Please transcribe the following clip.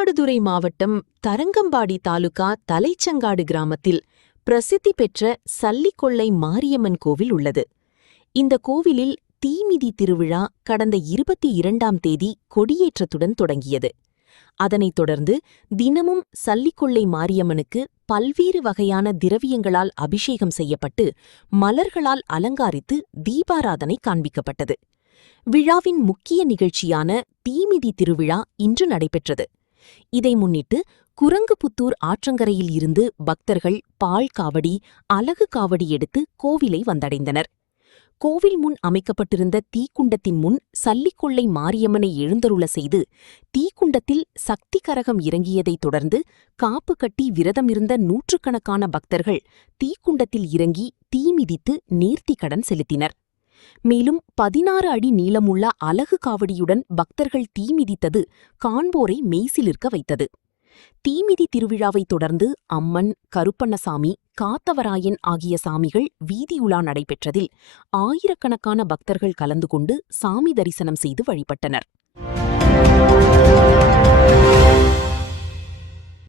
மயிலாடுதுறை மாவட்டம் தரங்கம்பாடி தாலுகா தலைச்சங்காடு கிராமத்தில் பிரசித்தி பெற்ற சல்லிக்கொள்ளை மாரியம்மன் கோவில் உள்ளது. இந்த கோவிலில் தீமிதி திருவிழா கடந்த 22ஆம் தேதி கொடியேற்றத்துடன் தொடங்கியது. அதனைத் தொடர்ந்து தினமும் சல்லிக்கொள்ளை மாரியம்மனுக்கு பல்வேறு வகையான திரவியங்களால் அபிஷேகம் செய்யப்பட்டு மலர்களால் அலங்காரித்து தீபாராதனை காண்பிக்கப்பட்டது. விழாவின் முக்கிய நிகழ்ச்சியான தீமிதி திருவிழா இன்று நடைபெற்றது. இதை முன்னிட்டு குரங்குபுத்தூர் ஆற்றங்கரையில் இருந்து பக்தர்கள் பால் காவடி, அலகு காவடி எடுத்து கோவிலை வந்தடைந்தனர். கோவில் முன் அமைக்கப்பட்டிருந்த தீக்குண்டத்தின் முன் சல்லிக்கொள்ளை மாரியம்மனை எழுந்தருள செய்து தீக்குண்டத்தில் சக்தி கரகம் இறங்கியதைத் தொடர்ந்து காப்பு கட்டி விரதமிருந்த நூற்றுக்கணக்கான பக்தர்கள் தீக்குண்டத்தில் இறங்கி தீமிதித்து நேர்த்திக்கடன் செலுத்தினர். மேலும் 16 அடி நீளமுள்ள அலகு காவடியுடன் பக்தர்கள் தீமிதித்தது காண்போரை மெய்சிலிர்க்க வைத்தது. தீமிதி திருவிழாவைத் தொடர்ந்து அம்மன், கருப்பண்ணசாமி, காத்தவராயன் ஆகிய சாமிகள் வீதியுலா நடைபெற்றதில் ஆயிரக்கணக்கான பக்தர்கள் கலந்து கொண்டு சாமி தரிசனம் செய்து வழிபட்டனர்.